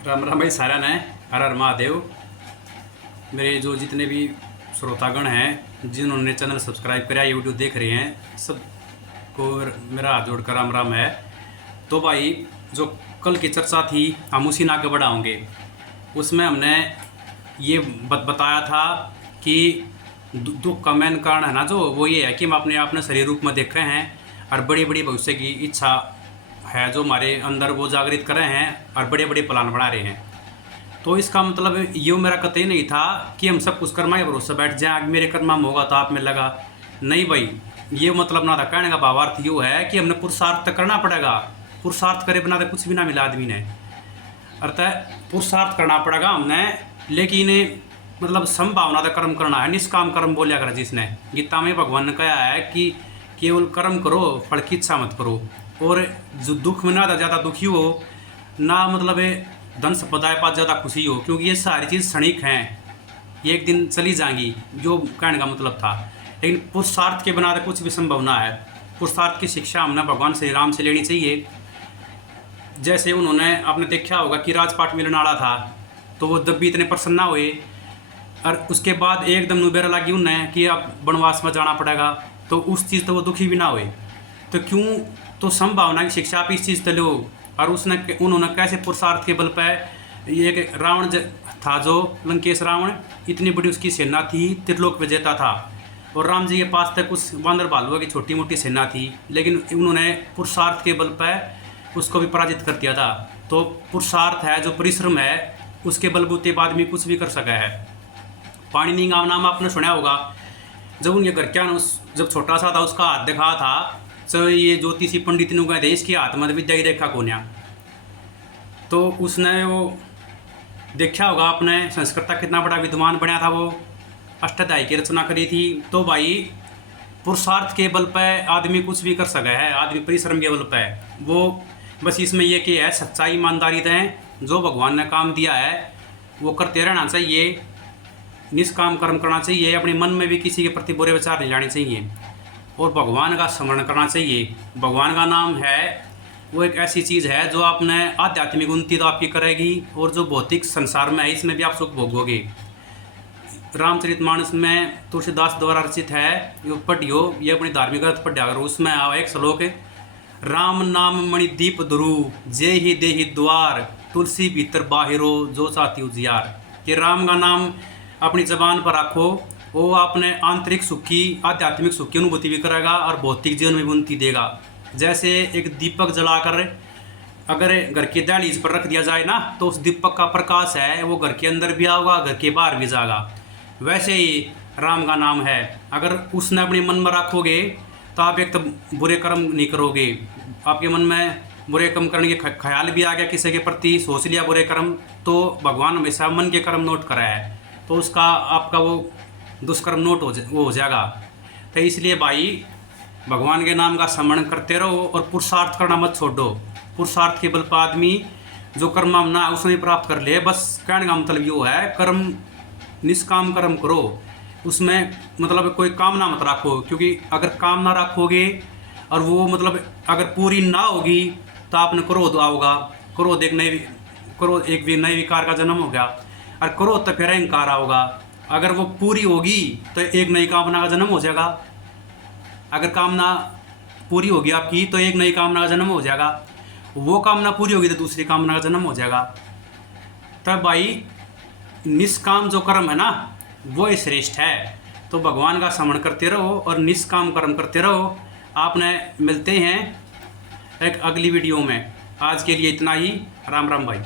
राम राम भाई सारा ने हर हर महादेव। मेरे जो जितने भी श्रोतागण हैं जिन्होंने चैनल सब्सक्राइब करा यूट्यूब देख रहे हैं सबको मेरा हाथ जोड़कर राम राम है। तो भाई जो कल की चर्चा थी हम उसी ना आगे बढ़ाओगे। उसमें हमने ये बताया था कि दुख का मेन कारण है ना जो वो ये है कि हम अपने आप ने शरीर रूप में देख रहे हैं और बड़ी बड़ी भविष्य की इच्छा है जो हमारे अंदर वो जागृत कर रहे हैं और बड़े बड़े प्लान बना रहे हैं। तो इसका मतलब ये मेरा कतई नहीं था कि हम सब कुछ कर्मा के भरोसे बैठ जाए, मेरे कर्मा में होगा तो आप में लगा नहीं भाई, ये मतलब ना था। कहने का भावार्थ ये है कि हमने पुरुषार्थ करना पड़ेगा। पुरुषार्थ करे बिना तो कुछ भी ना मिला आदमी ने, अर्थात पुरुषार्थ करना पड़ेगा हमने। लेकिन मतलब संभावना तो कर्म करना है, निष्काम कर्म बोलिया कर जिसने। गीता में भगवान ने कहा है कि केवल कर्म करो, फल की इच्छा मत करो। और जो दुख में ना ज़्यादा दुखी हो ना, मतलब धन संपदा के पास ज़्यादा खुशी हो, क्योंकि ये सारी चीज़ क्षणिक हैं, ये एक दिन चली जाएंगी, जो कहने का मतलब था। लेकिन पुरुषार्थ के बिना तो कुछ भी संभव ना है। पुरुषार्थ की शिक्षा हमने भगवान श्री राम से लेनी चाहिए। जैसे उन्होंने आपने देखा होगा कि राजपाट मिलन आड़ा था तो वो जब भी इतने प्रसन्न हुए और उसके बाद एकदम नुबेरा लगी उन्हें कि अब वनवास में जाना पड़ेगा, तो उस चीज़ तो वो दुखी भी ना हुए। तो क्यों? तो संभावना की शिक्षा आप इस चीज़ तो लो। और उन्होंने कैसे पुरुषार्थ के बल पर, ये एक रावण था जो लंकेश रावण, इतनी बड़ी उसकी सेना थी, त्रिलोक विजेता था, और राम जी के पास तक उस बांदर भालुओं की छोटी मोटी सेना थी, लेकिन उन्होंने पुरुषार्थ के बल पर उसको भी पराजित कर दिया था। तो पुरुषार्थ है, जो परिश्रम है, उसके बलबूते पर आदमी कुछ भी कर सका है। पाणिनि का नाम आपने सुना होगा। जब उनके घर क्या जब छोटा सा था उसका हाथ दिखा था, तो ये ज्योतिषी पंडित ने कहा इसके हाथ में विद्या ही देखा कोन्या। तो उसने वो देखा होगा आपने, संस्कृत का कितना बड़ा विद्वान बना था, वो अष्टाध्यायी की रचना करी थी। तो भाई पुरुषार्थ के बल पर आदमी कुछ भी कर सका है, आदमी परिश्रम के बल पर। वो बस इसमें यह कि है सच्चाई ईमानदारी दें, जो भगवान ने काम दिया है वो करते रहना चाहिए, निष्काम कर्म करना चाहिए, अपने मन में भी किसी के प्रति बुरे विचार नहीं लाने चाहिए, और भगवान का स्मरण करना चाहिए। भगवान का नाम है वो एक ऐसी चीज़ है जो आपने आध्यात्मिक उन्नति तो आपकी करेगी, और जो भौतिक संसार में है इसमें भी आप सुख भोगोगे। रामचरितमानस में तुलसीदास द्वारा रचित है, ये पढ़ियो, ये अपनी धार्मिक ग्रंथ पढ़िया करो। उसमें आवा एक श्लोक, राम नाम मणि दीप दुरु जे ही देहि द्वार, तुलसी भीतर बाहिरो जो चाहती उजियार। कि राम का नाम अपनी जबान पर रखो, वो आपने आंतरिक सुख की, आध्यात्मिक सुख की अनुभूति भी करेगा और भौतिक जीवन में भी उन्नति देगा। जैसे एक दीपक जलाकर अगर घर की दहलीज पर रख दिया जाए ना, तो उस दीपक का प्रकाश है वो घर के अंदर भी आएगा, घर के बाहर भी जाएगा। वैसे ही राम का नाम है, अगर उसने अपने मन में रखोगे तो आप एक तो बुरे कर्म नहीं करोगे। आपके मन में बुरे कर्म करने के ख्याल भी आ गया, किसी के प्रति सोच लिया बुरे कर्म, तो भगवान हमेशा मन के कर्म नोट करा है, तो उसका आपका वो दुष्कर्म नोट वो हो जाएगा। तो इसलिए भाई भगवान के नाम का स्मरण करते रहो और पुरुषार्थ करना मत छोड़ो। पुरुषार्थ के बल पर आदमी जो कर्म ना उसमें प्राप्त कर ले। बस कहने का मतलब ये है, कर्म निष्काम कर्म करो, उसमें मतलब कोई कामना मत रखो, क्योंकि अगर कामना रखोगे और वो मतलब अगर पूरी ना होगी तो आपने क्रोध आओगा। क्रोध एक नए विकार का जन्म हो गया, और क्रोध तो फिर अहंकार आओगा। अगर वो पूरी होगी तो एक नई कामना का जन्म हो जाएगा। अगर कामना पूरी होगी आपकी तो एक नई कामना का जन्म हो जाएगा, वो कामना पूरी होगी तो दूसरी कामना का जन्म हो जाएगा। तब भाई निष्काम जो कर्म है ना वो श्रेष्ठ है। तो भगवान का स्मरण करते रहो और निष्काम कर्म करते रहो। आपने मिलते हैं एक अगली वीडियो में। आज के लिए इतना ही। राम राम भाई।